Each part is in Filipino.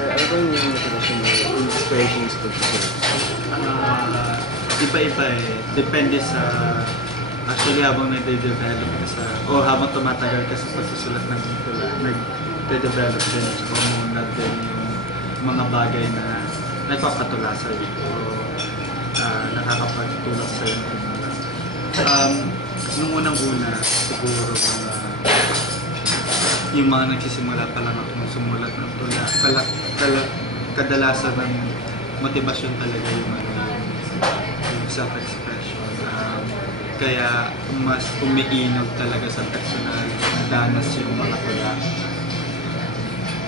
Sir, ano ba yung motivation mo, inspiration sa pagsusulat? Iba-iba eh. Depende sa, actually habang nade-develop ka sa, o habang tumatagal ka sa pagsusulat ng tula, nagde-develop din at saka umunad din yung mga bagay na nagpapatula sa'yo o nakakapagtulak sa'yo ng tula. Nung unang-una, siguro yung mga nagsisimula pa lang akong sumulat ng tula, kadalasan ng motivasyon talaga yung self-expression. Kaya mas umiinog talaga sa personal na danas yung mga tula.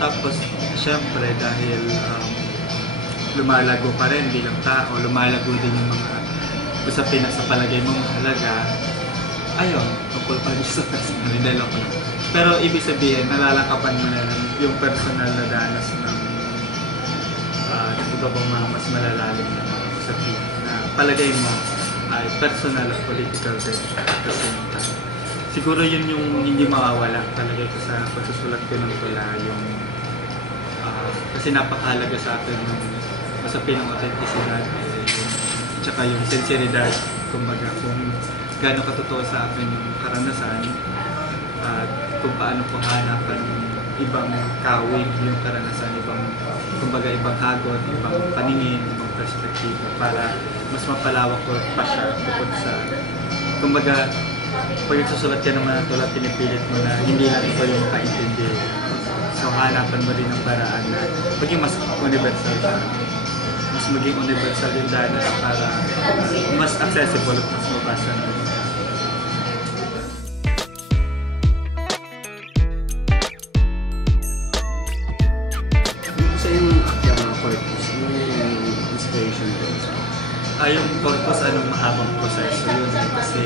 Tapos, syempre, dahil lumalago pa rin bilang tao, lumalago din yung mga usapin na sa palagay mo mahalaga, ayun, tungkol pa rin sa personal, dahil ako na. Pero ibig sabihin, nalalakapan mo na yung personal na danas ng iba pang mga mas malalalim na mga usapin na palagay mo ay personal at political din at the same time. Siguro yun yung hindi mawawala talaga ko sa pagsusulat ko ng tula, yung kasi napakahalaga sa akin yung usapin ng authenticity at saka yung sinceridad, kumbaga kung gaano katotoo sa akin yung karanasan at kung paano ko hanapan ibang kawig yung karanasan, kumbaga ibang hagot, ibang paningin, ibang perspektibo para mas mapalawak ko pa siya bukod sa, kumbaga pag nagsusulat ka naman ng tula, pinipilit mo na hindi lang ikaw yung makaintindi. So hanapan mo rin ng paraan na maging mas universal siya. Mas maging universal yung danas para mas accessible at mas mabasa na. Sa yung akyang mga corpus, ano yung inspiration ko? Yung corpus, anong mahabang proseso yun kasi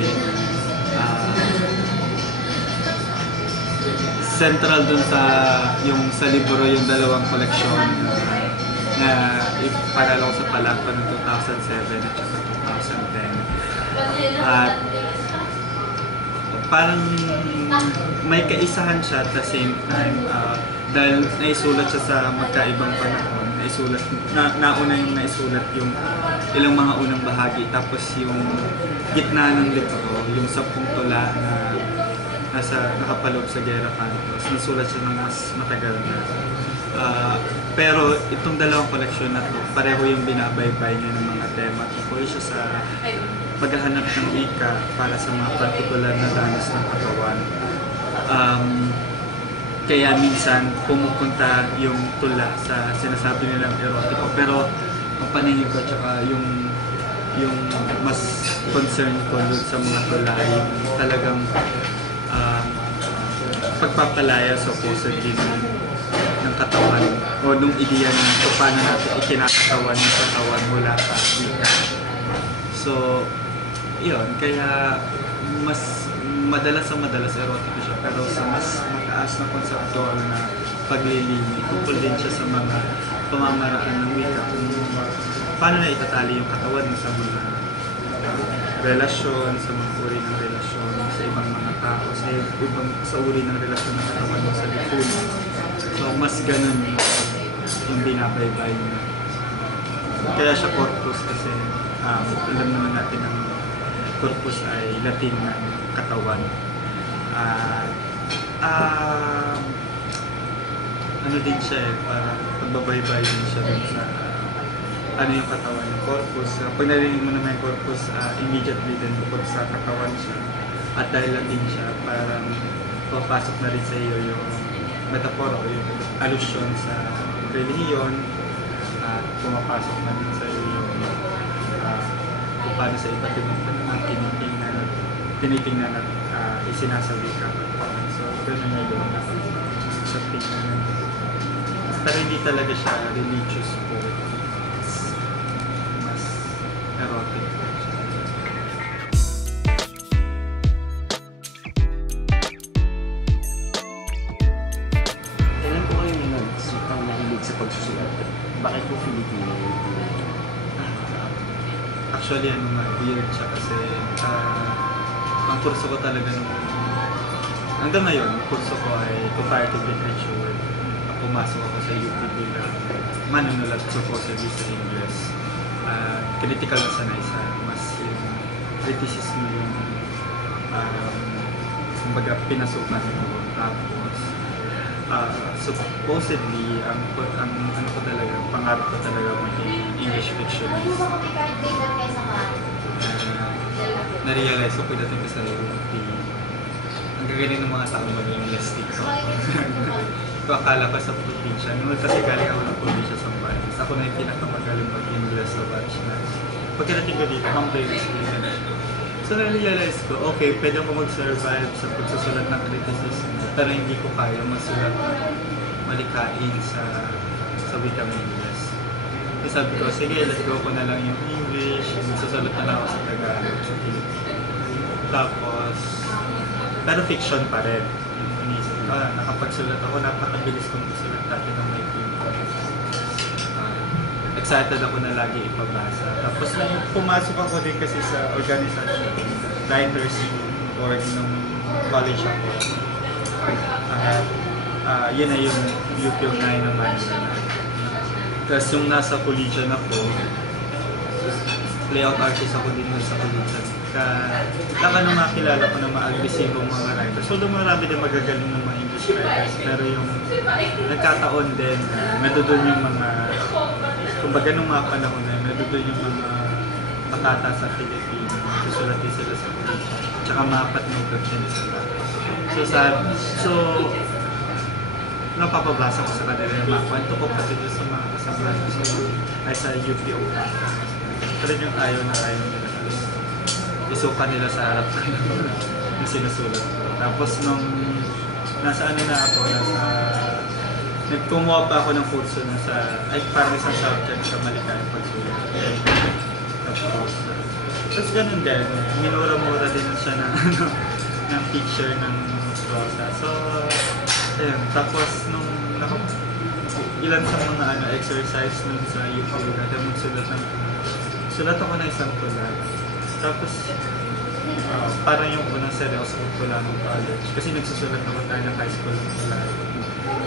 central dun sa libro yung dalawang koleksyon na iparala ko sa Palakpa ng 2007 at saka 2010. At parang may kaisahan siya at the same time dahil naisulat siya sa magkaibang panahon. Nauna yung naisulat yung ilang mga unang bahagi, tapos yung gitna ng libro, yung 10 tula na nakapaloob sa Guerra Cantos, nasulat siya ng mas matagal na. Pero itong dalawang koleksyon na to, pareho yung binabaybay niya ng mga tema. Tungkol siya sa paghahanap ng wika para sa mga partikular na danas ng katawan. Kaya minsan pumupunta yung tula sa sinasabi nilang erotiko, pero ang paningin ko tsaka yung mas concern ko doon sa mga tula yung talagang pagpapalaya supposedly ng katawan o nung ideya ng kung paano natin ikinakatawan yung katawan mula sa wika. So, yun, kaya mas madalas erotiko siya, pero sa mas mataas na konseptual na paglilimi, tungkol din siya sa mga pamamaraan ng wika kung paano na itatali yung katawan sa mga relasyon, sa mga uri ng relasyon, sa ibang mga tao, sa uri ng relasyon ng katawan mo sa lipunan. So, mas ganun yung binabaybay niya. Kaya siya corpus kasi alam naman natin ang corpus ay Latin ng katawan. Ano din siya parang pagbabaybay din siya dun sa ano yung katawan ng corpus. Pag narinig mo naman yung corpus, immediately din bukod sa katawan siya. At dahil Latin siya, parang papasok na rin sa iyo yung metaphor o yung allusion sa relihiyon. At pumapasok na rin sa iyo yung kung paano sa iba't ibang panahon tinitingnan at isinasabi ka. So, ganun na yung sa tingnan. Pero hindi talaga siya religious poetry. Mas erotic. Kailan po kayo nahilig sa pagsusulat? Bakit po Filipino? Actually, weird siya kasi ang kurso ko talaga hanggang ngayon, kurso ko ay comparative literature. Ako pumasok ako sa UP bilang manunulat supposedly sa English. Critical na sanay sa mas yung criticism yung kumbaga pinasukan ko. Tapos supposedly ang ano ko talaga, pangarap ko talaga maging English fictionist. Na-realize ko pagdating ko sa UP, ang gagaling ng mga tao maging linguistic ko. So, akala ko sa probinsya. Noon kasi galing ako ng probinsya sa Balis. Ako na yung pinakamagaling mag-English sa batch na. Pagkadating ko dito, humble experience. So, na-realize ko, okay, pwede ako mag-survive sa pagsusulat ng criticism, pero hindi ko kaya masulat malikain sa wikang English. So, sabi ko, sige, let go ko na lang yung English, magsusulat na lang ako sa Tagalog, sa Philippines. Tapos, pero fiction pa rin. Nakapagsulat ako, napakabilis kong sulat dati ng may film. Excited ako na lagi ipabasa. Tapos pumasok ako din kasi sa organisasyon, Writers Board nung college ako. Yun na yung UP Online naman. Tapos yung nasa collegian ako, layout artist ako din sa collegian. Saka nung makilala ko na ma-agresibong mga writers. Although marami din magagaling ng mga English writers, pero yung nagkataon din, nadudun yung mga, kumbaga nung mga panahon na, nadudun yung mga pakata sa Philippines, susulat din sila sa collegian. Tsaka mapat ng din sila. So, napapabasa ko sa kanila yung mga kwento ko pati doon sa mga kasamahan ko sa UPO. Pero yung ayaw nila. Isuka nila sa harap ko yung sinusulat ko. Tapos nung nasa ano na ako, nagkumuha pa ako ng kurso na parang isang subject sa malikayang pagsulat. Tapos ganun din, minura-mura din siya ng picture ng prosa. So, ayun. Tapos nung ilan sa mga exercise nun sa YouTube, magsulat sulat ako ng isang tula. Tapos, parang yung unang seryoso kong tula ng college. Kasi nagsusulat naman tayo ng high school ng tula.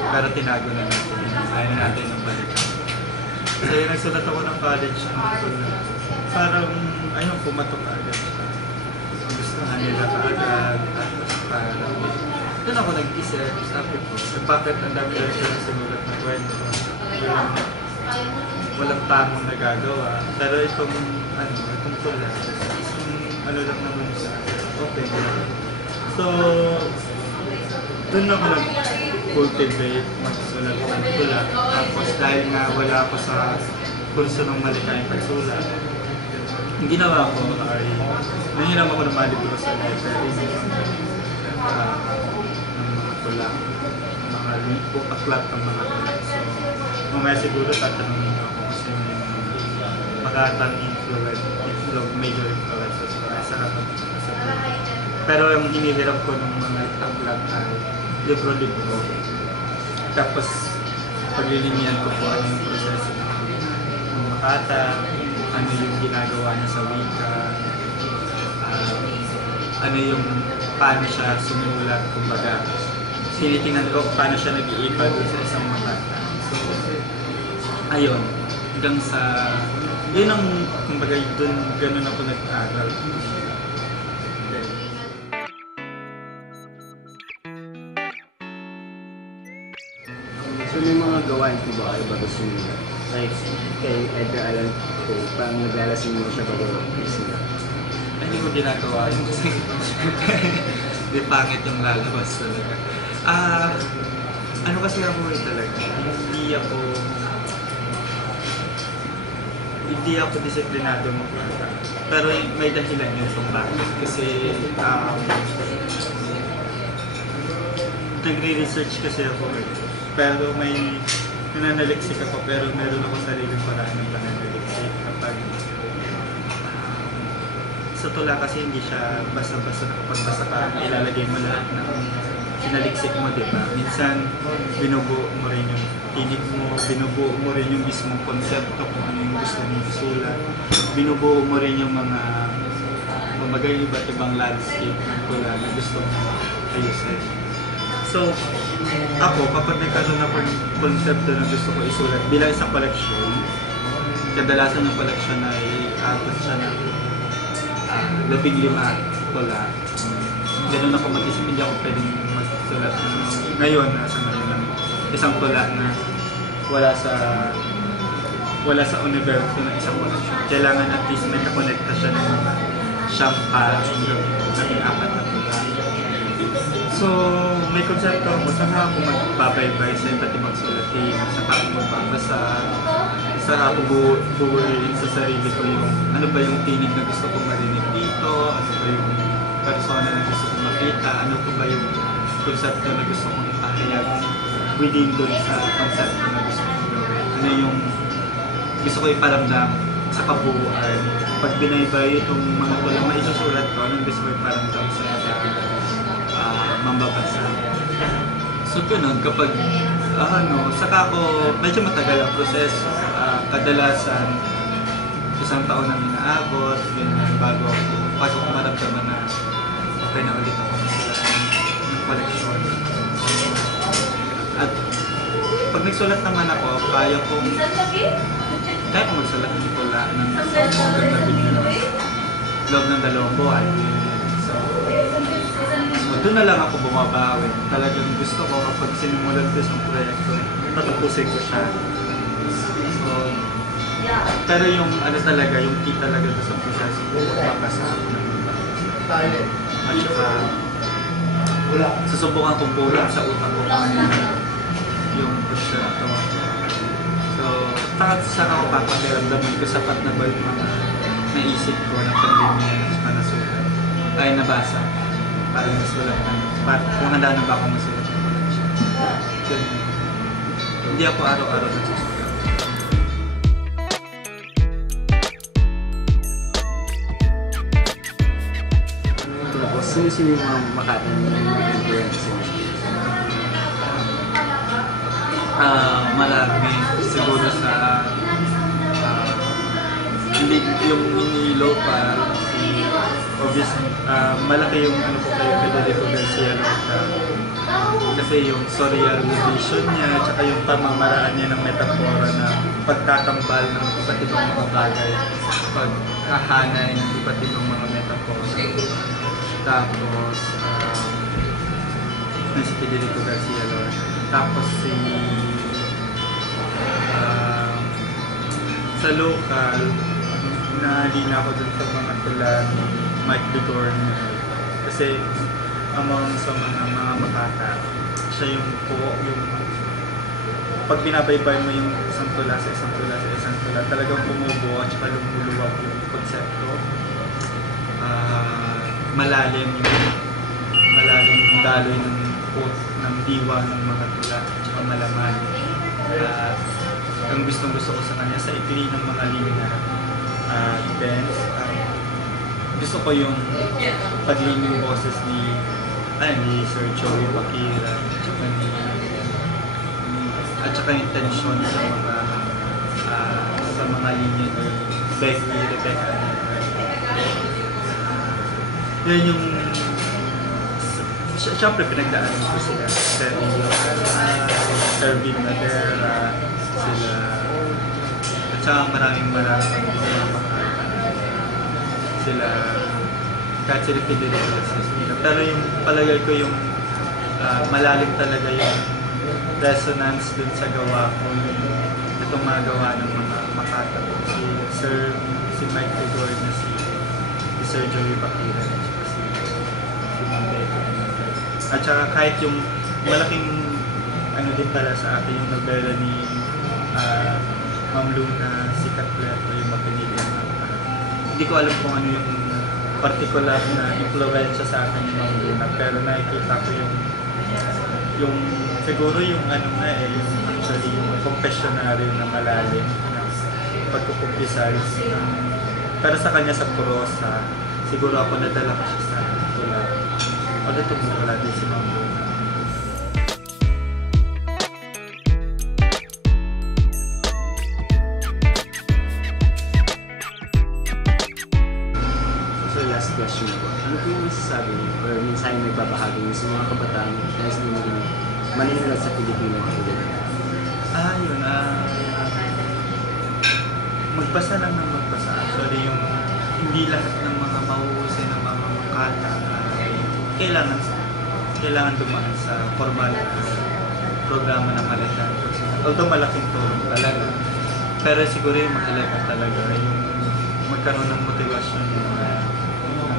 Pero tinago na natin. Ayaw natin ng balikan. So, nagsulat ako ng college ng tula. Parang, ayun, pumatok agad siya. Gustuhan nila kaagad. Tapos parang, doon ako nag-isip. Sabi ko, bakit ang dami lang sila sinulat na kwento? Walang tamang nagagawa. Pero itong tula, ano lang naman siya, okay. So, doon ako nag-cultivate, magsusulat ng tula. Tapos dahil nga wala ako sa kurso ng malikayang pagsulat, ang ginawa ko ay nangiram ako ng mga libro sa library ng mga tula, mga aklat ng mga tula. So, mamaya siguro tatanungin niyo ako kasi may makatang major influences ko sa book. Pero yung hinihirap ko ng mga aklat ay libro-libro. Tapos paglilinian ko po ano yung proseso ng makata, ano yung ginagawa niya sa wika, ano yung paano siya sumulat, kumbaga tinitingnan ko paano siya nag-iiba doon sa isang makata. So, ayun, hanggang sa yun ang, kumbaga, doon ganun ako nag-aral. Okay. So may mga gawain ko ba kayo bago sumulat? Like kay Edgar Allan Poe, parang naglalasing mo siya bago sumulat. Hindi ko ginagawa yun kasi di pangit yung lalabas talaga. Ano kasi ako talaga, hindi ako disiplinado magbasa. Pero may dahilan yun kung bakit. Kasi nagre-research kasi ako pero may nananaliksik ako pero meron ako sariling paraan ng pananaliksik kapag sa tula kasi hindi siya basta-basta nakapagbasa ka, ilalagay mo lahat ng sinaliksik mo, di ba? Minsan, binubuo mo rin yung tinig mo, binubuo mo rin yung mismong konsepto kung ano yung gusto mong isulat. Binubuo mo rin yung mga iba't ibang landscape ng tula na gusto mong ayusin. So, ako, kapag nagkaroon ako ng konsepto na gusto ko isulat bilang isang koleksyon, kadalasan ng koleksyon ay aabot siya ng 15 tula. Ganun ako mag-isip, hindi ako pwedeng magsulat ngayon, nasa ngayon ng isang tula na wala sa universo ng isang koleksyon. Kailangan at least may kakonekta siya ng mga siyampa, hanggang 4 na tula. So, may konsepto ako, saka ako magbabaybay sa iba't ibang sulatin, saka ako magbabasa, saka ako buuin sa sarili ko yung ano ba yung tinig na gusto ko marinig dito, ano ba yung persona na gusto kong makita, ano ko ba yung konsepto na gusto kong ipahayag within doon sa konsepto na gusto kong gawin. Ano yung gusto ko iparamdam sa kabuuan. Pag binaybay itong mga tulang maisusulat ko, anong gusto ko iparamdam sa mga mambabasa. So ganun, kapag saka ako, medyo matagal ang proseso. Kadalasan, isang taon nang inaabot, ganyan, bago ko maramdaman na okay na ulit ako magsulat ng koleksyon. At pag nagsulat naman ako, kaya kong magsulat ng tula ng hanggang 12 loob ng 2 buwan. So, doon na lang ako bumabawi. Talagang gusto ko kapag sinimulan ko isang proyekto, tatapusin ko siya. So, pero yung ano talaga, yung key talaga sa proseso ko, magbabasa ako ng mga at saka susubukan kong buuin sa utak ko yung konsepto. So, saka ako papakiramdaman ko sapat na ba yung mga naisip ko na panlinya sa nasulat ay nabasa para masulat na kung handa na ba ako masulat ng koleksyon. Hindi ako araw-araw nagsusulat. Tapos, sino yung mga Makati na nag-influence sa inyo? Marami siguro sa yung local, obviously malaki yung ano ko kayo Federico Garcia Lorca kasi yung surreal vision niya tsaka yung pamamaraan niya ng metafora na pagtatambal ng iba't ibang mga bagay, paghahanay ng iba't ibang mga metafora. Tapos si Federico Garcia Lorca, tapos sa local, nalina ako dun sa mga tula ni Mike Bigornia. Kasi among sa mga Makata, siya yung pag binabaybay mo yung isang tula sa isang tula sa isang tula, talagang bumubuo at saka lumuluwag yung konsepto. Malalim yung daloy ng diwa ng mga tula at saka malaman. Ang gustong-gusto ko sa kanya sa ikli ng mga linya. Then, gusto ko yung paglinyong boses ni Sir Joey Bakira at saka yung tension sa mga linya ni Rebecca. Yan yung siyempre pinagdaanan ko sila. Sir Vin Madera, sila at saka maraming mga Makata. Sila kahit sila Federico sila. Pero yung palagay ko yung malalim talaga yung resonance dun sa gawa ko, yung itong mga gawa ng mga Makata. Si Mike Igor na si Sir Joey Bakira at saka si Mambeko. At saka kahit yung malaking ano din pala sa akin yung nobela ni Ma'am Luna, si Catleto, yung Mapinigyan ng hindi ko alam kung ano yung particular na influensya sa akin ni Ma'am Luna, pero nakikita ko yung siguro yung ano nga yung actually yung confessionary na malalim na pagkukumpisal pero sa kanya sa prosa, siguro ako nadala ko siya sa tula. O dito wala din si Ma'am Luna. So last question po, ano po yung masasabi niyo or minsan may babahagi niyo sa mga kabataan na manimulat sa Pilipino ako din? Yun. Magbasa lang ng magbasa. Actually, yung hindi lahat ng mga mahuhusay ng mga makata ay kailangan dumaan sa formal na programa ng Malaysian Personal. Although malaking tulong talaga. Pero siguro yung mahalaga talaga yung magkaroon ng motivasyon na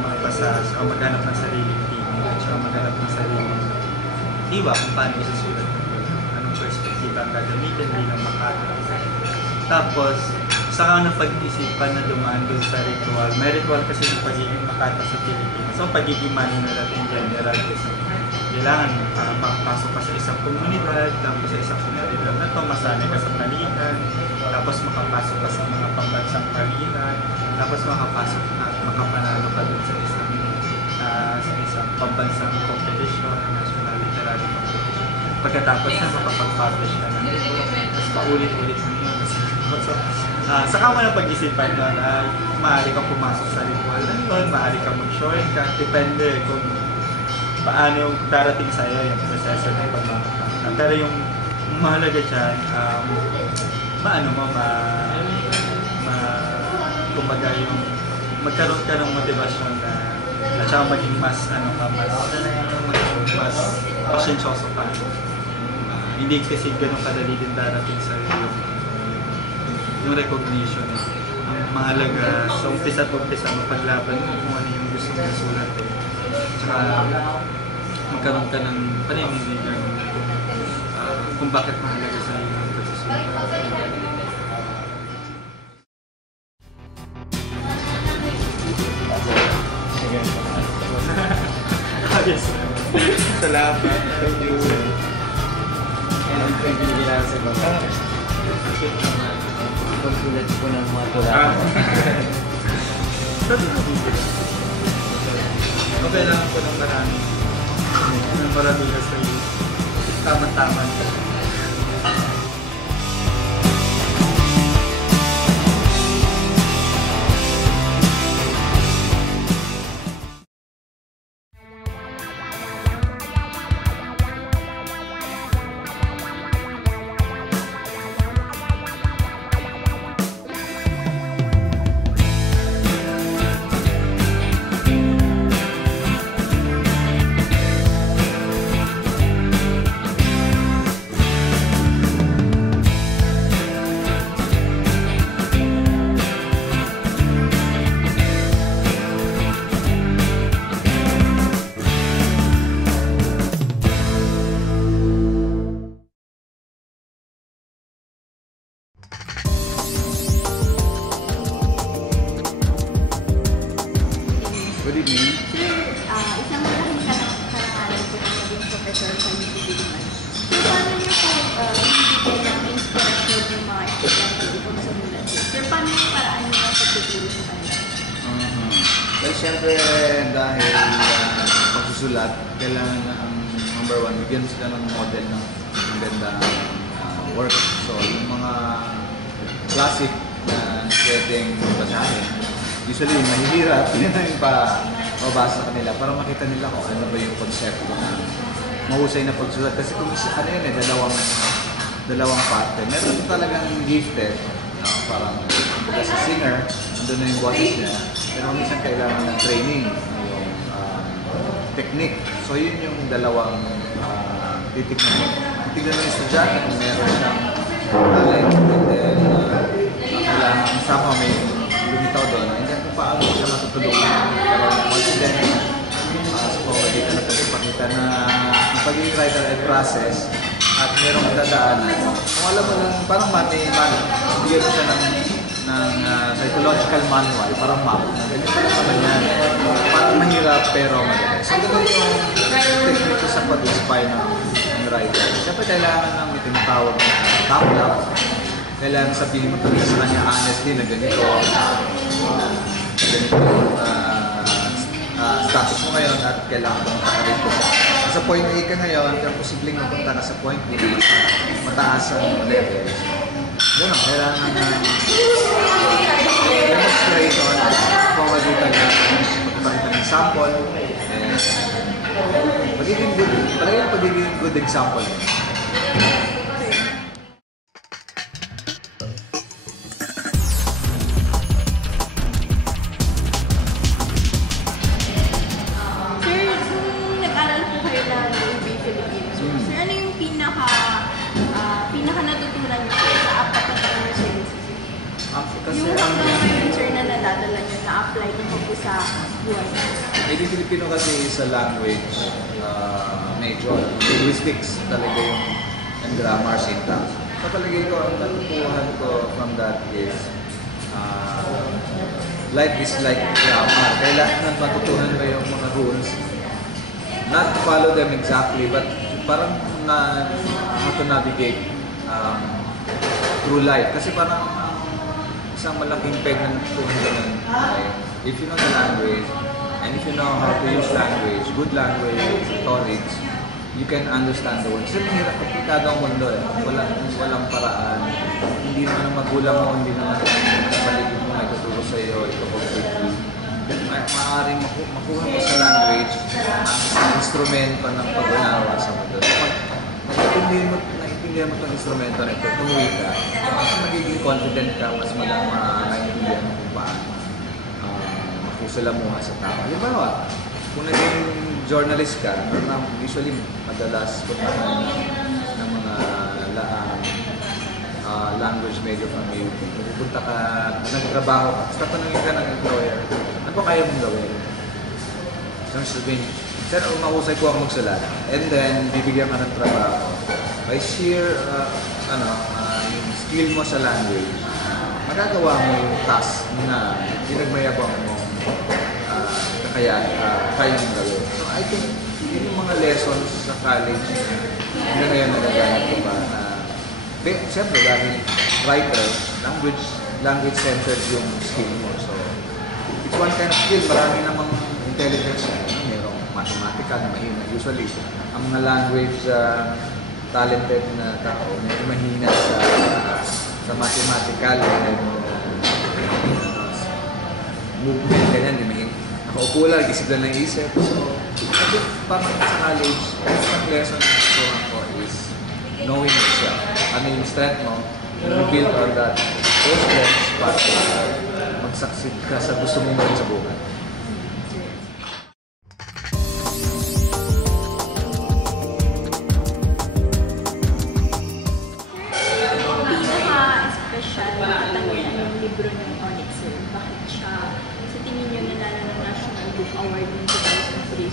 magbasa o maghanap ng sariling team at saka maghanap ng sariling diwa kung paano isusulat ng anong perspektiba ang gagamitin bilang makata. Tapos, saka na pag-isipan na dumaan dun sa ritual. May ritual kasi ng pagiging makata sa Pilipinas. So, pagiging Manila in general kasi kailangan makapasok ka sa isang komunidad, tapos sa isang komunidad na ito, masanay ka sa palihan, tapos makapasok ka sa mga pambansang palihan, tapos makapasok ka at makapanalo ka dun sa isang pambansang competition, national literary competition. Pagkatapos na makapag-publish ka ng ito, tapos paulit-ulit mo yun. So, saka mo na pag-isipan doon ay maaari kang pumasok sa ritual na yun, maaari kang mag-shortcut, depende kung paano darating sa'yo yung proseso ng pagmamakata. Pero yung mahalaga dyan, kumbaga yung magkaroon ka ng motivasyon na at saka maging mas pasensyoso ka. Hindi kasi ganun kadali din darating sa yung recognition. Ang mahalaga sa umpisa mapaglaban mo kung ano yung gusto mong sulat. Tsaka magkaroon ka ng paninindigan kung bakit mahalaga sa iyo ang pagsusulat. Yes. Salamat. Thank you. And ito yung binigyan sa ibang pagsulat po ng mga tula. Kailangan ko ng marami na sa iyo. Tama-tama. Good evening. Isang malaking karangalan po na maging professor sa UPD naman. So, paano niyo po hindi ng inspirasyon yung mga estudyante dito sa mulat? Sir, paano yung paraan niyo sa pagtuturo sa kanila? Well, syempre dahil pagsusulat, kailangan ang number one, bigyan sila ng model ng magandang work. So, yung mga classic na pwedeng basahin, usually mahihirap, yun ang mabasa sa kanila para makita nila kung ano ba yung konsepto na mahusay na pagsulat. Kasi kung ano yun dalawang parte. Meron talagang gifted, no? Parang kumbaga sa singer, nandun na yung boses niya, pero minsan kailangan ng training, yung technique. So yun yung dalawang titignan mo. Titignan mo yung estudyante kung meron siyang talent, and then kailangan kasama may lumitaw doon. And then kung paano siya matutulungan pero confident sa pamamagitan ng pagpapakita na ang pagiging writer ay process at merong dadaanan. Kung alam mo lang, parang bigyan mo siya ng psychological manual, parang map na ganyan pala naman yan. Parang mahirap pero madali. So ganun yung technique sa pag-inspire ng writer. Siyempre kailangan ng may tinatawag na top-up. Kailangan sabihin mo talaga sa kanya honestly na ganito status mo ngayon at kailangan mo makakarito siya. Sa point A ka ngayon, kaya posibleng mapunta ka sa point B na mas mataas ang level. Ganun, kailangan demonstration, pamamagitan na pagpapakita ng sample, and pagiging good example. Sir, kung nag-aral po kayo ng UB Philippines, sir, ano yung pinaka natutunan niyo sir, sa apat na taon na sir? Kasi Yung hanggang ngayon sir na nadadala niyo, na-apply niyo po sa buhay niyo? Hindi Filipino kasi sa language, medyo linguistics talaga yung and grammar, syntax. So palagay ko, ang natutuhan ko from that is life is like grammar. Kailangan matutunan mo yung mga rules. Not to follow them exactly, but parang how to navigate through life. Kasi parang isang malaking peg na natutunan ko nun ay if you know the language, and if you know how to use language, good language, rhetorics, you can understand the world. Kasi mahirap, komplikado ang mundo eh. Walang paraan. Hindi naman ang magulang mo, hindi naman sa paligid mo may tuturo sa iyo, ito completely. Maaaring makuha mo sa language ang instrumento ng pag-unawa sa mundo. So, pag naintindihan mo itong instrumento na ito, itong wika, mas magiging confident ka, mas maintindihan mo kung paano makusalamuha sa tao. Halimbawa, kung naging journalist ka, usually madalas puntahan ng mga language major from UP. Pupunta ka, nagtrabaho ka, tapos tatanungin ka ng employer, ano ba kaya mong gawin? So, sabihin, sir, mahusay po ako magsulat. And then, bibigyan ka ng trabaho. By sheer, yung skill mo sa language, magagawa mo yung task na pinagmayabang mo kayang gawin. So, I think, yun yung mga lessons sa college na ngayon nagagamit ko pa na siyempre dahil writer, language-centered yung skill mo. So, it's one kind of skill. Marami namang intelligence na mayroong mathematical na mahina. Usually, ang mga language talented na tao, medyo mahina sa mathematical movement, ganyan, di mahina. Nakaupo lang, isip lang ng isip. So, I think parang sa college, ang lesson na natutunan ko is knowing yourself. Ano yung strength mo, rebuild all that those strengths para mag-succeed ka sa gusto mong gawin sa buhay. Pinaka-special na katangian ng libro ng Onyx sir, bakit siya sa tingin niyo nanalo ng National Book Award ng 2003?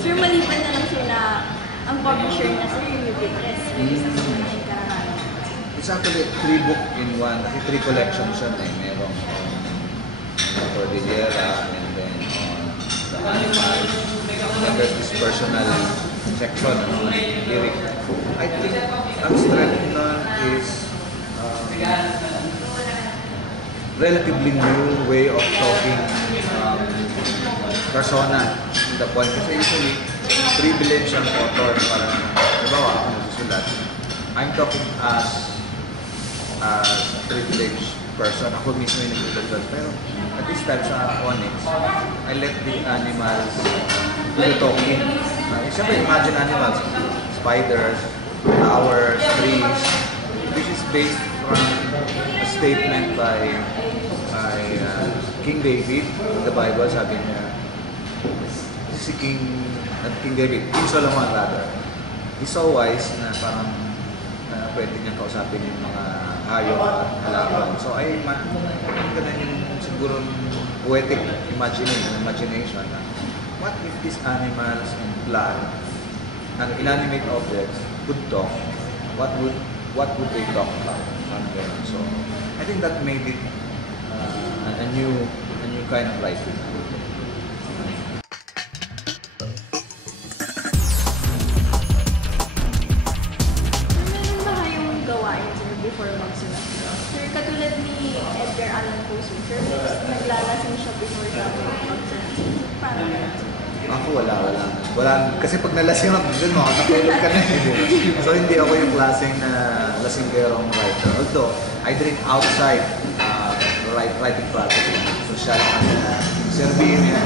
Sir, maliban na lang sir na ang publisher na sir yung UP Press, yung isa sa mga karangalan. It's actually 3 book in 1, kasi 3 collections yun eh. Merong Cordillera, and then the Animals, and there's this personal section, lyric. I think ang strength nun is relatively new way of talking persona to the point. Kasi usually, privilege ang author para, halimbawa, ako nagsusulat. I'm talking as a privileged person. Ako mismo yung nagsusulat. Pero at this time sa Onyx, I let the animals do the talking. Siyempre, imagine animals, spiders, flowers, trees. This is based from a statement by King David in the Bible. Sabi niya, si King David, King Solomon rather, he's so wise na parang pwede niyang kausapin yung mga hayop at halaman. So ay ganun yung siguro poetic imagination na what if these animals and plants and inanimate objects could talk, what would they talk about? So I think that made it a new kind of writing. Before magsulat. Sir, katulad ni Edgar Allan Poe, sir, naglalasing siya before siya magsulat. Parang ako wala. Kasi pag nalasing ako, dun mo, nakatulog ka na eh. So hindi ako yung klaseng na lasinggerong writer. Although, I drink outside writing practice. Social na serving yan.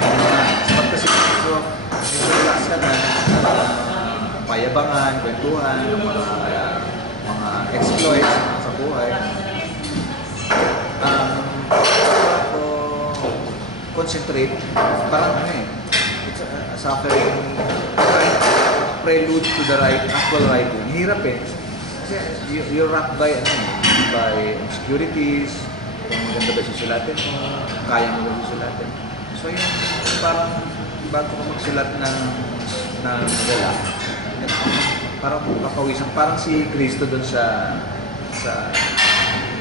Pag kasi so relax ka na, payabangan, kwentuhan, mga exploits sa buhay. Ako concentrate, parang it's a suffering, prelude to the actual writing. Hirap eh. Kasi you're rocked by insecurities, kung maganda ba susulatin mo, kaya mo ba susulatin. So yun, parang bago ko magsulat ng wala, parang pakawisan, parang si Cristo doon sa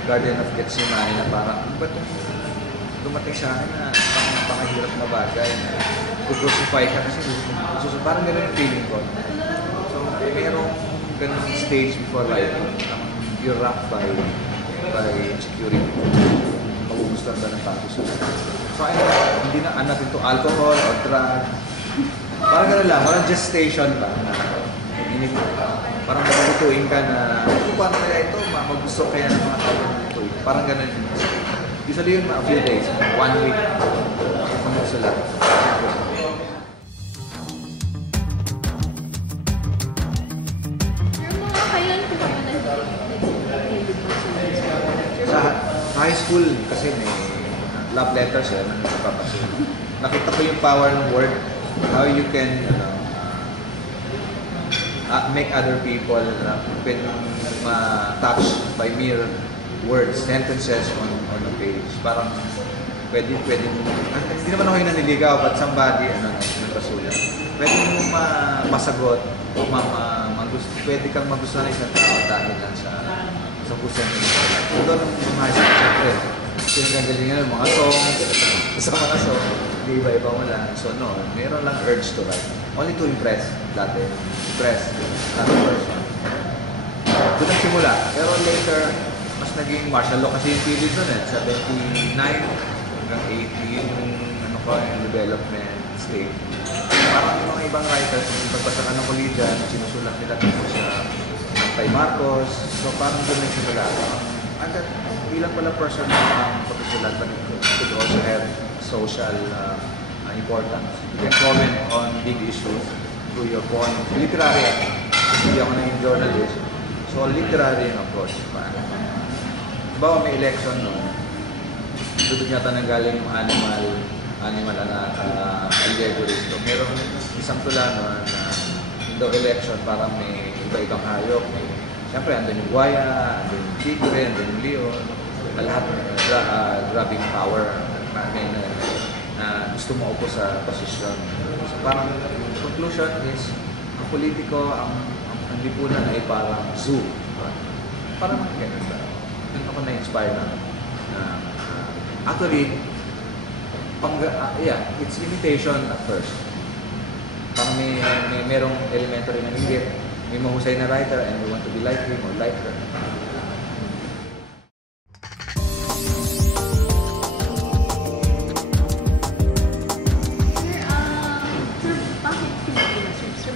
Garden of Gethsemane na parang, ba't dumating sa akin na napakahirap na bagay na crucify ka kasi parang gano'n yung feeling ko. So merong ganun stage before writing, you're rocked by insecurity. Magugustuhan ba ng pag-usulat? So hindi na natin to alcohol or drug. Parang gano'n lang, walang gestation ba? Parang magugutuin ka na, paano kaya ito? Magugusto kaya ng mga tao magugutuin. Parang gano'n yun. Usually yun, a few days, 1 week, kung magsulat. Kailan po kayo nag-hilid magsulat? Sa high school, kasi may love letters na nagpapasulat. Nakita ko yung power ng word, how you can make other people touched by mere words, sentences on a page. Parang pwede hindi naman ako yung naniligaw, but somebody nagpasulat. Pwede mo masagot o pwede kang magustuhan ng isang tao dahil lang sa gusto mo nila. Doon ang mga siyempre, pinagagalingan ng mga songs, sa mga songs, hindi iba-iba mo lang. So no, meron lang urge to write. Only to impress dati. Impress another person. Doon nagsimula. Pero later, mas naging martial law kasi yung period doon 79 hanggang 80 yung development stage. Parang yung mga ibang writers, yung pagbasa ka ng kollegian, sinusulat nila tungkol sa kay Marcos. So parang doon nagsimula. Bilang pala person na pagsusulat, but it could also have social importance. You can comment on big issues through your poem. Literary. Hindi ako naging journalist. So literary yung approach. Bawa may election noon. Doon yata nanggaling yung animal allegories. So, merong isang tula noon na daw election parang may iba-ibang hayop. Siyempre, andun yung buhaya, andun yung tigre, andun yung leon. Lahat grabbing power na gusto mo upo sa posisyon. So parang conclusion is, ang politiko, ang lipunan ay parang zoo. Parang mga ganun ba? Doon ako na-inspire na actually, it's imitation at first. Parang merong elementary na higit. May mahusay na writer and we want to be like him or like her.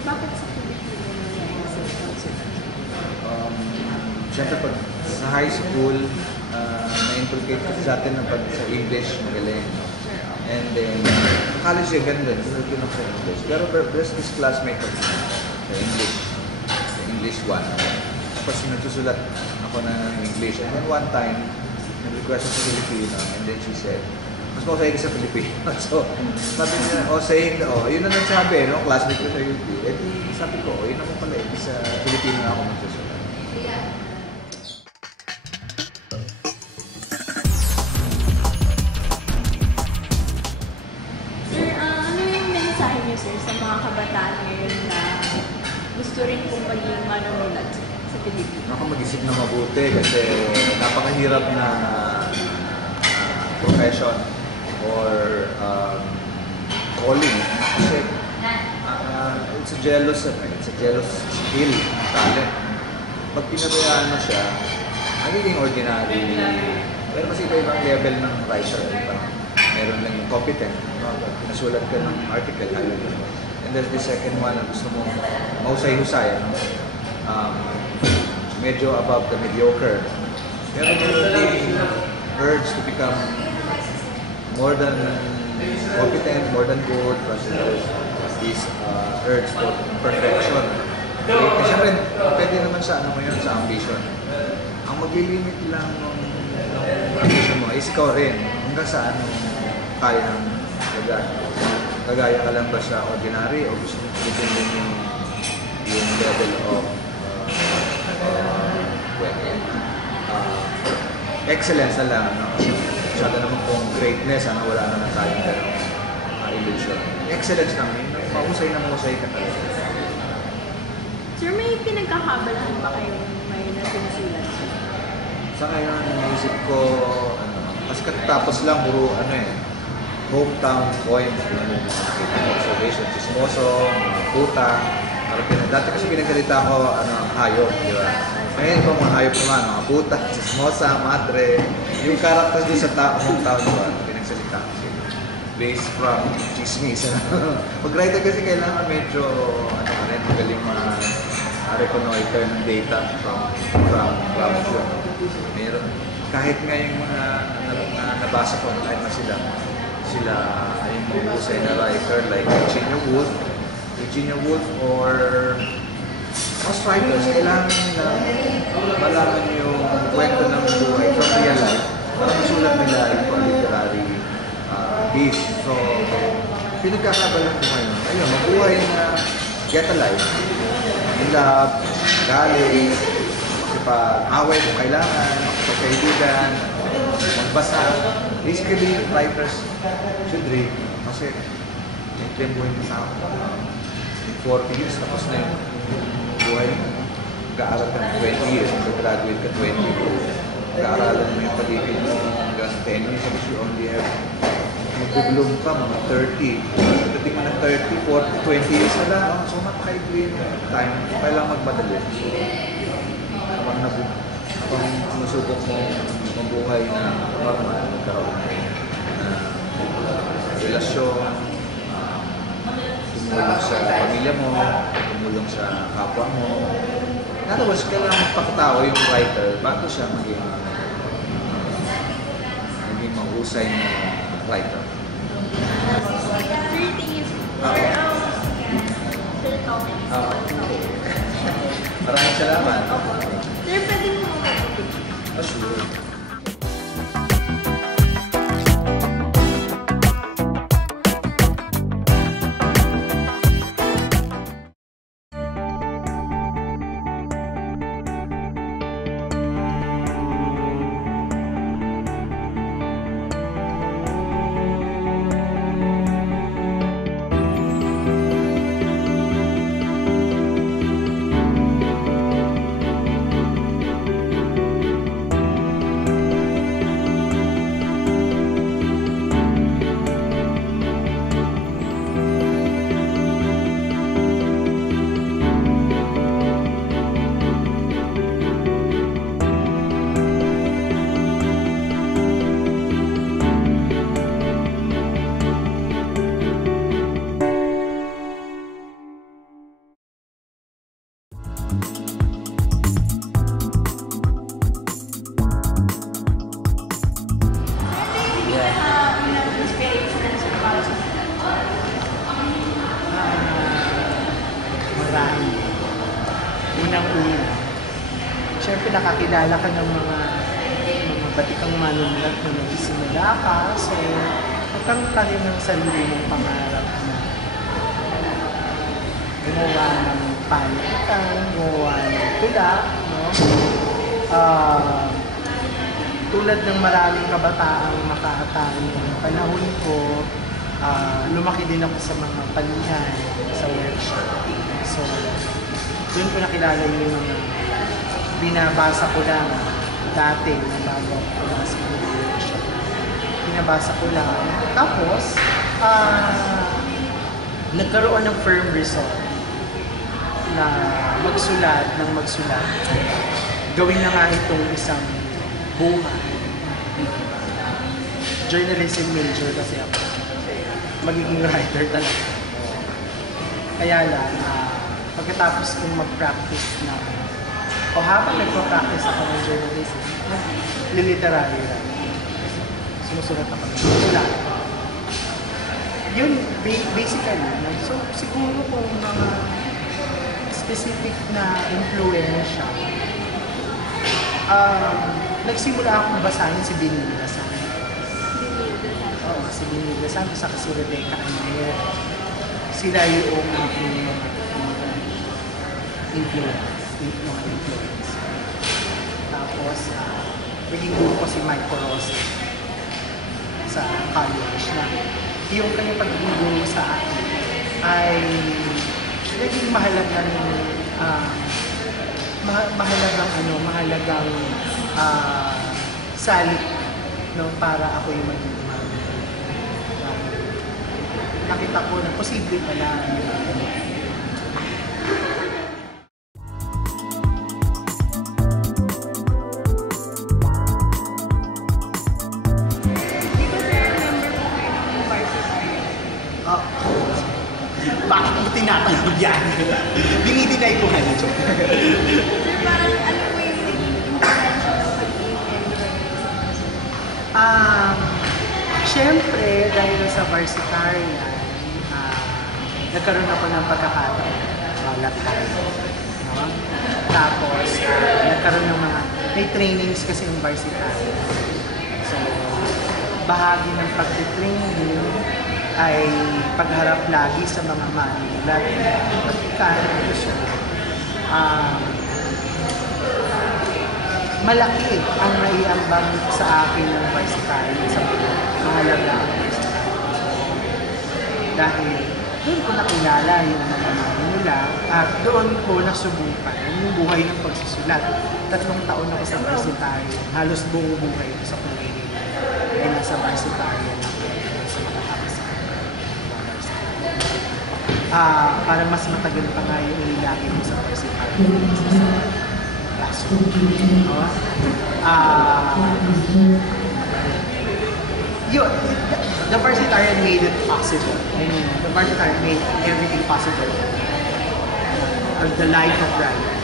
Bakit sa Pilipino nangyayari sa pagsulat? Siyempre, pag sa high school, na-inculcate kasi sa atin sa English magaling. And then, sa college ganun din, sinulog ako sa English. Pero there's this classmate ko sa English 1. Tapos nagsusulat ako ng English. And then one time, nag-request ako sa Filipino. And then she said, mas mausay ka sa Filipino. So, sabi niya, yun na nagsabi, classmate ko sa UP. Eh di, sabi ko, yun naman pala, sa Filipino na ako magsusulat. Sir, sa mga kabataan ngayon na gusto rin pong maging manunulat sa Pilipinas? Ako mag-isip na mabuti kasi napakahirap na profession or calling. Kasi it's a jealous skill, talent. Pag pinabayaan mo siya, magiging ordinary. Pero kasi iba-ibang level ng writer. Meron lang yung competent. Pinasulat ka ng article, and there's the second one na gusto mo mahusay-husay, medyo above the mediocre. Pero the urge to become more than competent, more than good, but there's this urge for perfection. Siyempre, pwede naman sa ano mo yun, sa ambition. Ang maglilimit lang ng ambition mo is ikaw rin. Hanggang saan mo kaya ng gagaya. Gagaya ka lang ba sa ordinary o gusto mo din yung level of excellence na lang. No? Kasi masyado naman kung greatness, wala naman tayong gano'ng illusion. Excellence lang, mahusay na mahusay ka talaga. Sir, may pinagkakabalahan ba kayo may nasinusulat? Sa ngayon, naisip ko, mas katapos lang, puro hometown poems, yung mga observation, chismoso, puta. Dati kasi pinagkalita ko, hayop, di ba? Ngayon ko mga hayop naman, mga puta, chismosa, madre. Yung characters doon sa hometown ko, pinagsalita ko sila. Based from chismis. Pag-writer kasi kailangan medyo, magaling reconnoiter ng data from ground. Meron, kahit nga yung mga nabasa ko, kahit na sila ay mahusay na writer like Virginia Woolf or most writers, kailangan nila malaman yung kwento ng buhay from real life para masulat nila yung literary piece. So, pinagkakabalan ko ngayon. Ayun, mabuhay na get alive. In love, galing, makipag-away kung kailangan, makipag-kaibigan, magbasa. Basically, writers should read. Kasi, ito yung buhay ng tao. 40 years, tapos na yung buhay mo. Mag-aaral ka ng 20 years, mag-graduate ka 20 years. Mag-aaralan mo yung paligid mo hanggang 10 years, because you only have mag-bloom ka, mga 30. Pagdating mo ng 30, 40, 20 years na lang. So, napaka-ibig yung time. Kailangan magmadali. Habang sinusubok mo mabuhay na normal, magkaroon na relasyon, tumulong sa pamilya mo, tumulong sa kapwa mo. In other words, kailangan magpakatao yung writer bago siya maging mahusay na writer. Sir, tingin Sir Tommy. Maraming salamat. Sir, pwede mo mag-update? Sure. Marami. Unang-una, siyempre nakakilala ka ng mga batikang manunulat na nagsisimula ka. So, magkaroon ka rin ng sarili mong pangarap na gumawa ng palitan, gumawa ng tula, no? Tulad ng maraming kabataang makaatay ng panahon ko, lumaki din ako sa mga palihan, sa workshop. So, doon ko nakilala yung mga binabasa ko lang dati na bago ako pumasok ng workshop. Binabasa ko lang. Tapos, nagkaroon ng firm resolve na magsulat. Gawin na nga itong isang buhay. Journalism major kasi ako. Magiging writer talaga. Kaya lang, pagkatapos kong mag-practice na, o habang nagpa-practice ako ng journalism, literary writing. Sumusulat ako ng sulat. Yun, basically, so siguro kung mga specific na influensya, nagsimula akong basahin si Benilde Santos. Oo, si Benilde Santos at si Rebecca Anyer. Sila yung mga influence. Tapos, naging group ko si Mike Ross sa college na yung kanyang pagiging guru sa akin ay naging mahalagang salik, no, para ako yung maging nakita ko na posible pala. Bakit mo tinatanong yan? Dinidinay ko nga nito. Sir, parang ano po yung naging influensya ng pag-i-enroll? Siyempre, dahil sa varsitarian, nagkaroon ako ng pagkakataon. Balat tayo. No? Tapos, nagkaroon ng may trainings kasi yung varsitarian. So, bahagi ng pag-training ay pagharap lagi sa mga manulat, pagkikan, malaki ang naiambang sa akin ng varsitarian sa mahalaga ang varsitarian. Dahil doon ko nakilala yung mga manulat at doon ko nasubukan yung buhay ng pagsusulat. 3 taon ako sa varsitarian, halos buong buhay ko sa pag-ibig ay nasa varsitarian ako sa makakapasa. Para mas matagal pa nga yung ililagay mo sa varsitarian sa classroom. The varsitarian made it possible. I mean, the varsitarian made everything possible. The life of writing.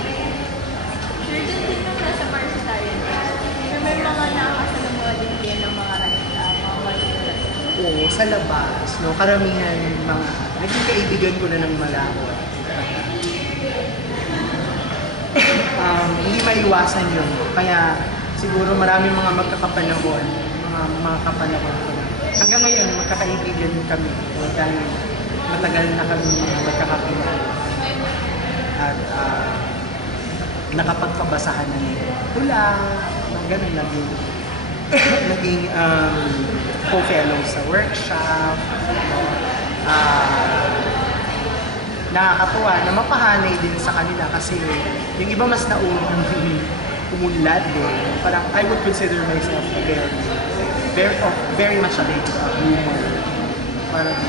Sir, dun din nung nasa varsitarian, sir, may mga nakakasalamuha din ng mga mga manulat. Oo, sa labas, no, karamihan mga naging kaibigan ko na ng malawak. Hindi maiwasan yun. Kaya siguro maraming mga magkakapanahon, mga kapanahon ko na. Hanggang ngayon, magkakaibigan kami dahil matagal na kami mga magkakakilala. At nakapagpabasahan na nila. Tula, ganun naging co-fellow sa workshop. Nakakatuwa na mapahanay din sa kanila kasi yung iba mas naunang umunlad din. Parang I would consider myself very much a late bloomer. Parang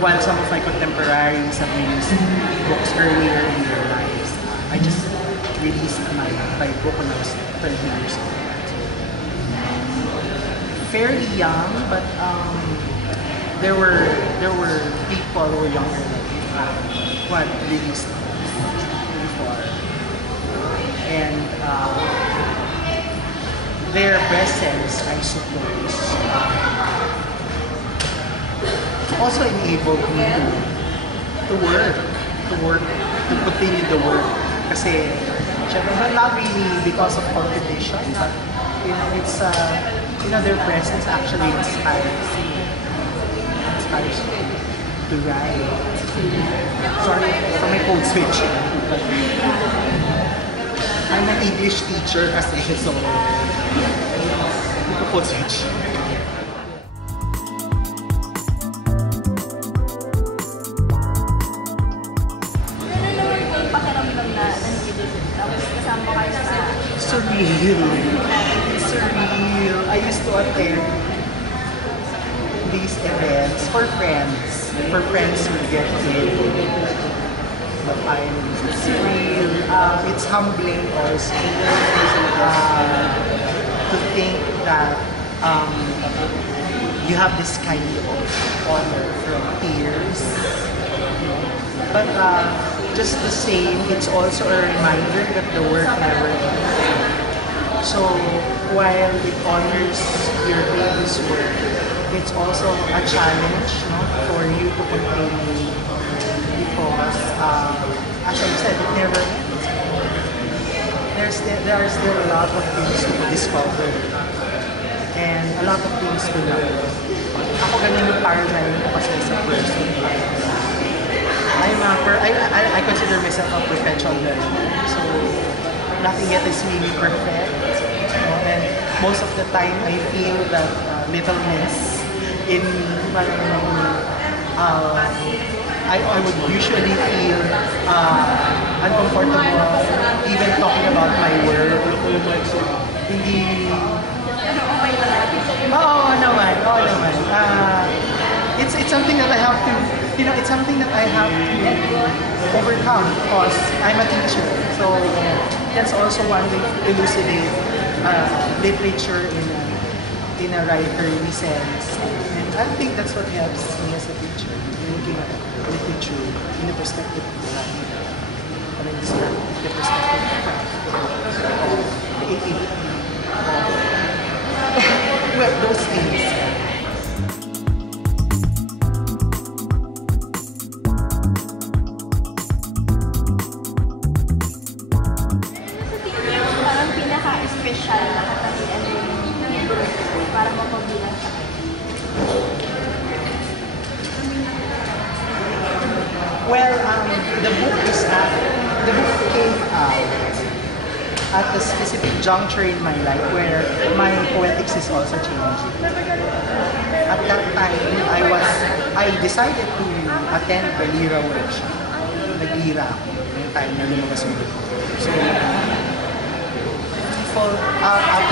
while some of my contemporaries have released books earlier in their lives, I just released my book when I was 30 years old. Fairly young, but there were people who were younger than me who had released before, and their presence, I suppose, also enabled me to continue the work. Kasi, syempre, not really because of competition, but it's their presence actually inspires me to write. Sorry for my code switch. I'm an English teacher kasi, so code switch. Ano naman po yung pakiramdam na nandito tapos kasama kayo sa Surreal. I used to attend these events for friends who get together. But it's surreal. It's humbling also to think that you have this kind of honor from peers. But just the same, it's also a reminder that the work never ends. So while it honors your previous work, it's also a challenge, no, for you to continue because because, as I said, it never ends. There are still a lot of things to discover and a lot of things to learn. Ako ganun yung paradigm ko kasi as a person. I consider myself a perpetual learner. So, nothing yet is really perfect. And most of the time, I feel that littleness in I would usually feel uncomfortable even talking about my work. Hindi... Oo naman. It's something that I have to, it's something that I have to overcome because I'm a teacher. So that's also one way to elucidate literature in a writerly sense. And I think that's what helps me as a teacher, looking at literature in the perspective of writing. I mean, the perspective of craft, creativity, well, those things. Parang pinaka-special na katangian ng libro para mapabilang sa kanya? Well, the book came out at a specific juncture in my life where my poetics is also changing. At that time, I decided to attend the Lira workshop. Nag-lira ako yung time na lumabas yung book. So,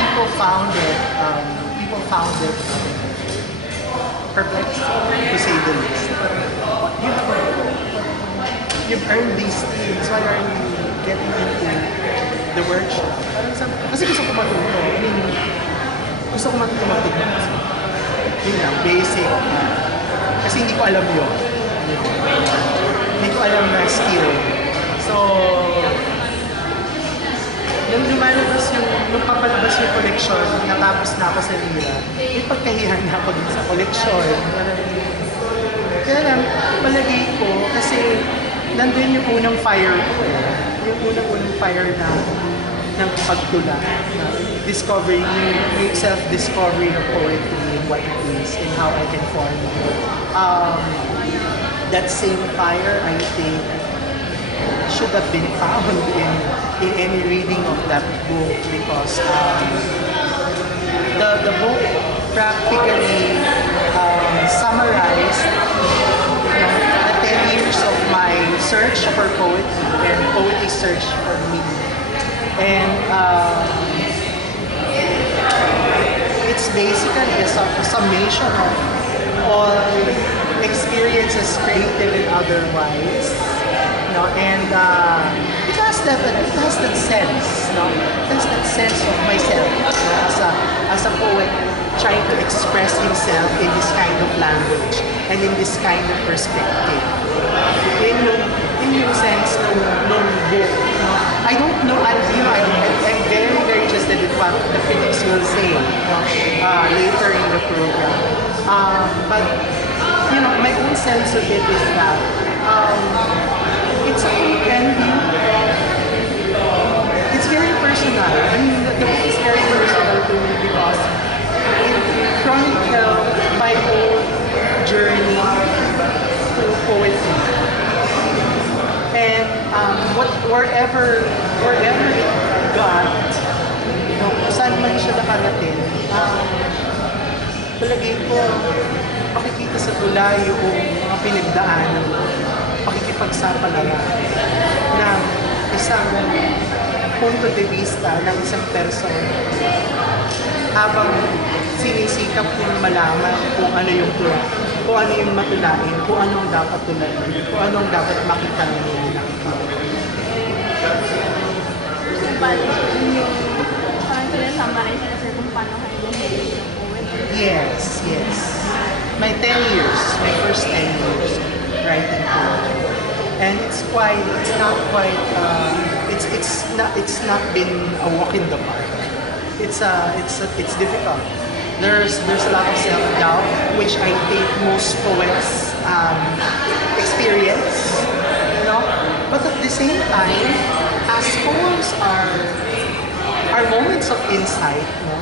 people found it perplexing, to say the least. You've earned these things, why are you getting into the workshop? Kasi gusto ko matuto. Gusto ko matuto mag-technique. Yun lang, basic. Kasi hindi ko alam yun. Hindi ko alam na skill. So, nung papalabas yung collection, natapos na ako sa Lira, may pagkahihan na ako sa collection. Kaya lang, palagay ko, kasi nandun yung unang fire ko yung unang fire na ng pagtula, na discovering, yung self-discovery of poetry and what it is and how I can form it. That same fire, I think, should have been found in any reading of that book because the book practically summarized the 10 years of my search for poetry and poetry search for me. And it's basically a summation of all experiences, creative and otherwise. And it has that sense, it has that sense of myself as a poet trying to express himself in this kind of language and in this kind of perspective. In yung sense ng book, I don't know, I'm very, very interested in what the critics will say later in the program. But my own sense of it is that it's a compendium. It's very personal. I mean, the book is very personal to me because it chronicles my own journey to poetry. And wherever it got, kung saan man siya nakarating, palagay ko, makikita sa tula yung mga pinagdaanan, pakikipagsapalaran na isang punto de vista ng isang person habang sinisikap yung malaman kung ano yung tula, kung ano yung matulain, kung anong dapat tulain, kung anong dapat makita nila. Parang sinasummarize na sir kung paano kayo yung poetry. Yes. My 10 years, my first 10 years writing poetry. And it's not been a walk in the park. It's difficult. There's a lot of self-doubt, which I think most poets experience. no? But at the same time, as poems are moments of insight, no?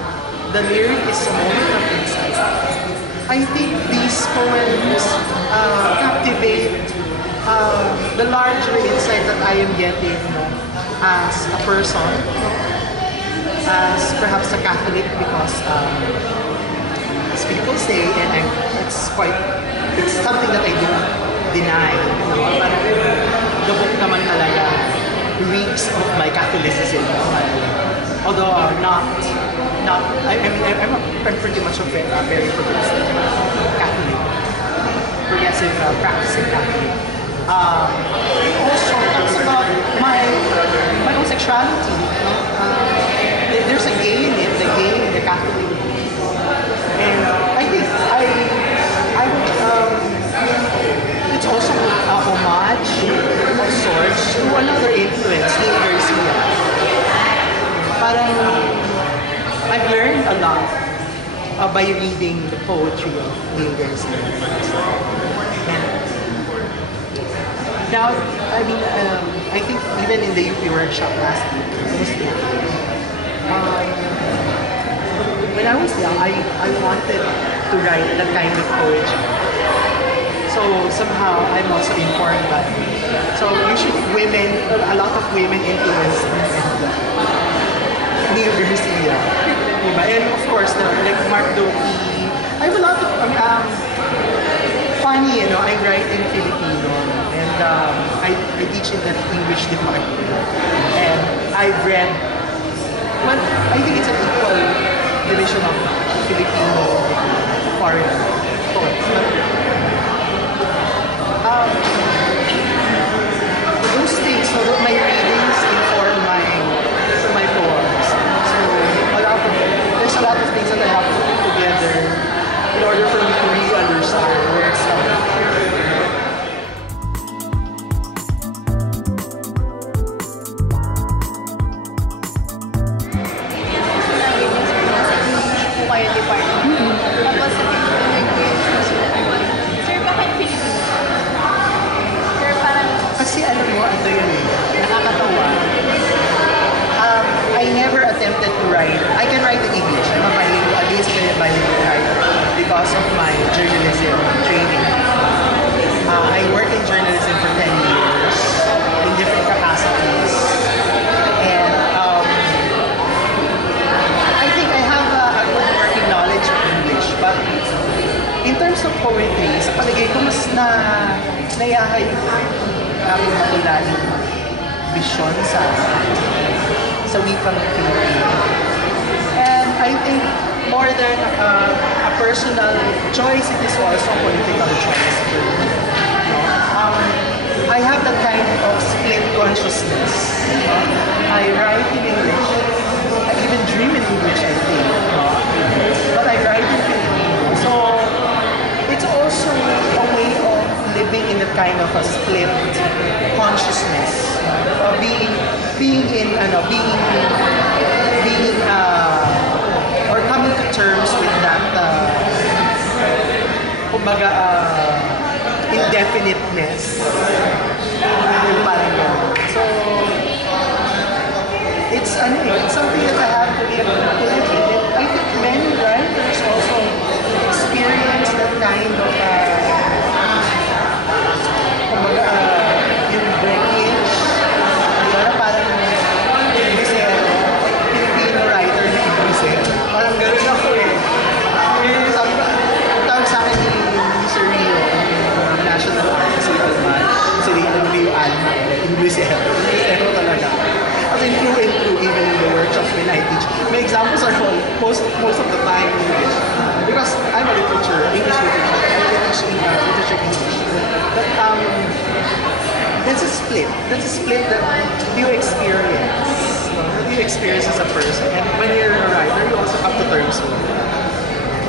The lyric is a moment of insight. I think these poems captivate the larger insight that I am getting, no? As a person, as perhaps a Catholic, because as people say, and it's something that I don't deny, no? But the book naman talaga reeks of my Catholicism. Although I'm pretty much a very progressive Catholic, practicing Catholic. It also talks about my homosexuality. You know? There's a gay in it, the Catholic. And I think it's also a homage of sorts to another influence, Neil Garcia. Parang I've learned a lot by reading the poetry of Neil Garcia. And now, I think even in the UP workshop last week, I was there. When I was young, I wanted to write that kind of poetry. So somehow I'm also informed by it. So usually a lot of women influence me and Neil Garcia. And of course, like Mark Doty. I have a lot of, funny, you know, I write in Filipino and I teach in the English department. And I've read, well, I think it's an equal division of Filipino foreign poets. But, those things, so my readings inform my poems. So there's a lot of things that I have to put together in order for me to really understand where it's coming from. Kayo department. Tapos sa Filipino language, nasulat mo. Sir, bakit Filipino? Sir, parang... Kasi alam mo, ito yun eh, nakakatawa. I never attempted to write. I can write in English. I'm a bilingual, at least a bilingual writer because of my journalism training. I worked in journalism for 10 years in different capacities. And I think I have a good working knowledge of English. But in terms of poetry, sa palagay ko mas nayahay aking matulaling vision sa wikang Pilipino. And I think more than a personal choice, it is also a political choice for me. I have that kind of split consciousness. I write in English. I even dream in English, I think. But I write in Filipino. So it's also a way of living in that kind of a split consciousness. Or coming to terms with that indefiniteness. So it's something that I have to live with. I think many writers also experience that kind of yung breakage. Parang Filipino writer na Ibisero. Parang gano'n ako eh. Tawag sa akin ni Sir Rio, national artist, si Alman, si Rio Alman, Ibisero. Ibisero talaga. Kasi through and through, even in the workshops when I teach. My examples are most of the time in English. Because I'm a English literature. Literature English. But that's a split. That's a split that you experience. That you experience as a person. And when you're a writer, you also come to terms with it.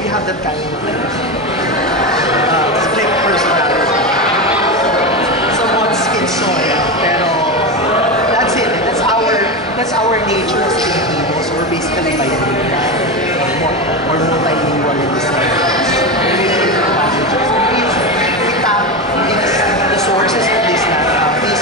You have that kind of split personality. Somewhat schizoid, pero that's it. That's our nature as Filipinos. We're basically bilingual or multilingual in this sense. We tap the sources of these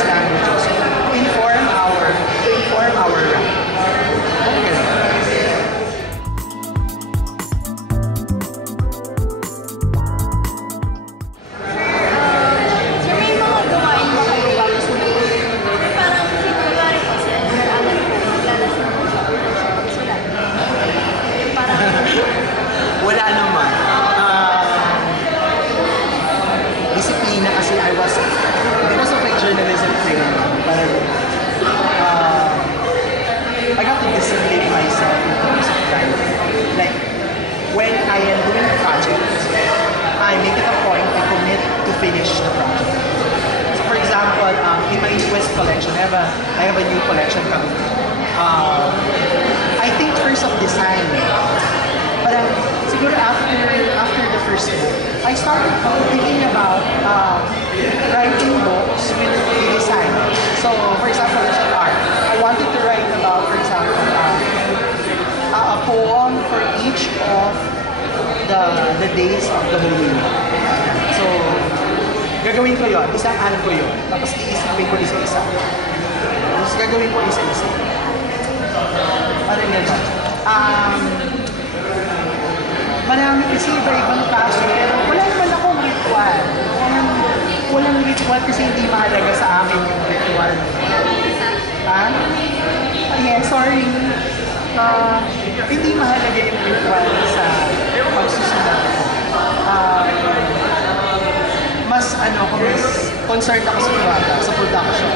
this collection. I have a new collection coming. I think first of design. Parang siguro after the first book, I started thinking about writing books with design. So, for example, there's an art. I wanted to write about, for example, a poem for each of the days of the Holy Week. So, gagawin ko yun. Isang ano ko yun. Tapos iisipin ko isa-isa. Tapos gagawin ko isa-isa. Parang gano'n. Marami kasi iba-ibang kaso, pero wala naman akong ritual. Walang ritual kasi hindi mahalaga sa akin yung ritual. Ha? Yeah, sorry. Hindi mahalaga yung ritual sa pagsusulat ko. Mas concerned ako sa product, sa production.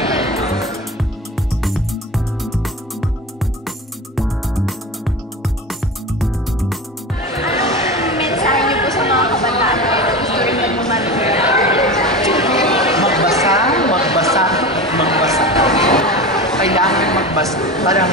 Anong mensahe niyo po sa mga kabataan na gusto rin magmamanual? Magbasa. Kailangan magbasa. Parang